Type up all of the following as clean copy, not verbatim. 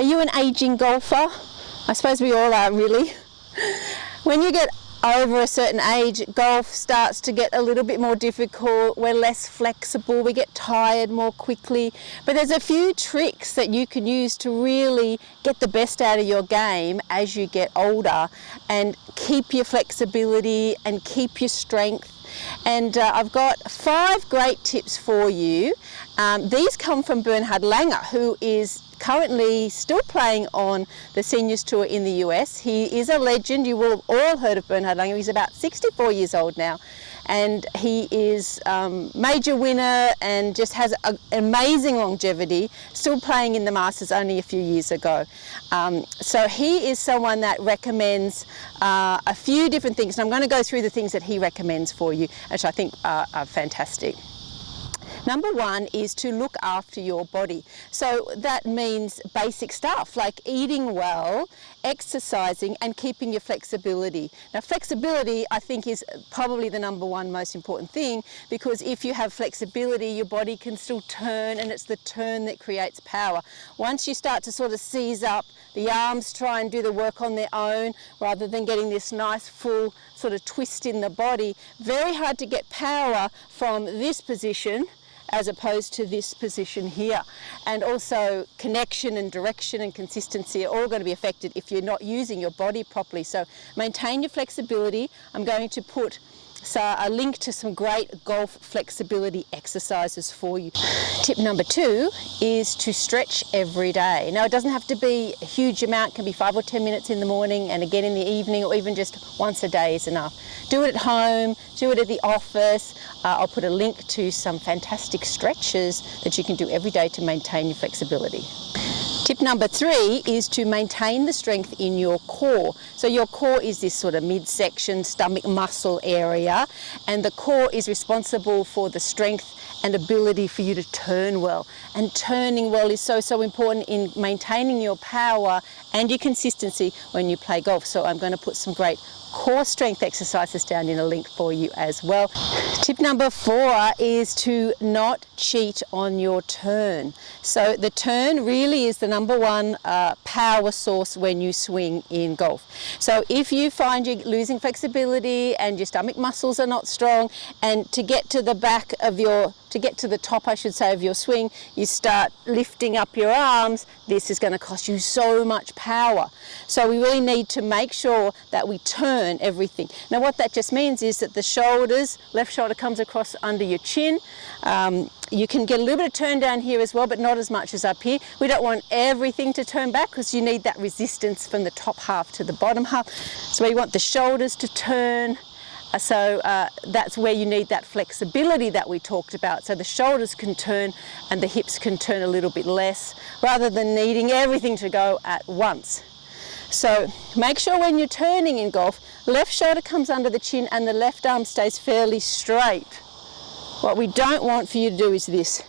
Are you an aging golfer? I suppose we all are, really. When you get over a certain age, golf starts to get a little bit more difficult. We're less flexible, we get tired more quickly. But there's a few tricks that you can use to really get the best out of your game as you get older and keep your flexibility and keep your strength. And I've got 5 great tips for you. These come from Bernhard Langers, who is currently still playing on the seniors tour in the US. He is a legend. You will have all heard of Bernhard Langers. He's about 64 years old now, and he is major winner and just has an amazing longevity, still playing in the Masters only a few years ago. So he is someone that recommends a few different things, and I'm going to go through the things that he recommends for you, which I think are fantastic. Number 1 is to look after your body. So that means basic stuff like eating well, exercising, and keeping your flexibility. Now, flexibility, I think, is probably the number 1 most important thing, because if you have flexibility, your body can still turn, and it's the turn that creates power. Once you start to sort of seize up, the arms try and do the work on their own rather than getting this nice full sort of twist in the body. Very hard to get power from this position as opposed to this position here. And also connection and direction and consistency are all going to be affected if you're not using your body properly. So maintain your flexibility. I'm going to put a link to some great golf flexibility exercises for you. Tip number 2 is to stretch every day. Now, it doesn't have to be a huge amount. It can be 5 or 10 minutes in the morning and again in the evening, or even just once a day is enough. Do it at home, do it at the office. I'll put a link to some fantastic stretches that you can do every day to maintain your flexibility. Tip number 3 is to maintain the strength in your core. So your core is this sort of midsection stomach muscle area, and the core is responsible for the strength and ability for you to turn well. And turning well is so important in maintaining your power and your consistency when you play golf. So I'm going to put some great core strength exercises down in a link for you as well. Tip number 4 is to not cheat on your turn. So the turn really is the number 1 power source when you swing in golf. So if you find you're losing flexibility and your stomach muscles are not strong, and to get to the back of to get to the top, I should say, of your swing, you start lifting up your arms, this is going to cost you so much power. So we really need to make sure that we turn everything. Now, what that just means is that the shoulders, left shoulder comes across under your chin. You can get a little bit of turn down here as well, but not as much as up here. We don't want everything to turn back because you need that resistance from the top half to the bottom half. So we want the shoulders to turn. So that's where you need that flexibility that we talked about. So the shoulders can turn and the hips can turn a little bit less, rather than needing everything to go at once. So make sure when you're turning in golf, left shoulder comes under the chin and the left arm stays fairly straight. What we don't want for you to do is this.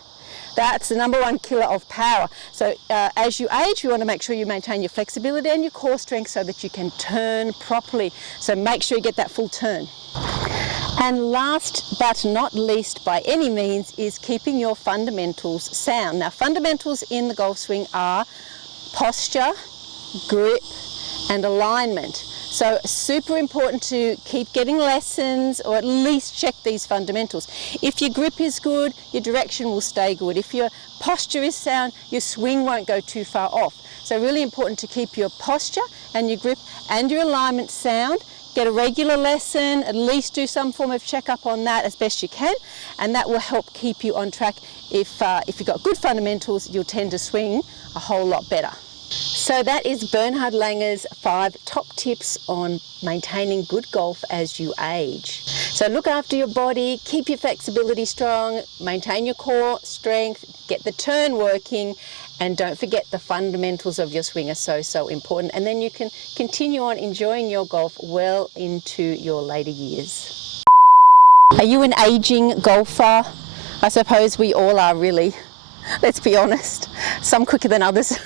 That's the number 1 killer of power. So as you age, you want to make sure you maintain your flexibility and your core strength so that you can turn properly. So make sure you get that full turn. And last but not least by any means is keeping your fundamentals sound. Now, fundamentals in the golf swing are posture, grip, and alignment. So super important to keep getting lessons, or at least check these fundamentals. If your grip is good, your direction will stay good. If your posture is sound, your swing won't go too far off. So really important to keep your posture and your grip and your alignment sound. Get a regular lesson, at least do some form of checkup on that as best you can, and that will help keep you on track. If you've got good fundamentals, you'll tend to swing a whole lot better. So that is Bernhard Langers' 5 top tips on maintaining good golf as you age. So look after your body, keep your flexibility strong, maintain your core strength, get the turn working, and don't forget the fundamentals of your swing are so important. And then you can continue on enjoying your golf well into your later years. Are you an aging golfer? I suppose we all are, really. Let's be honest. Some quicker than others.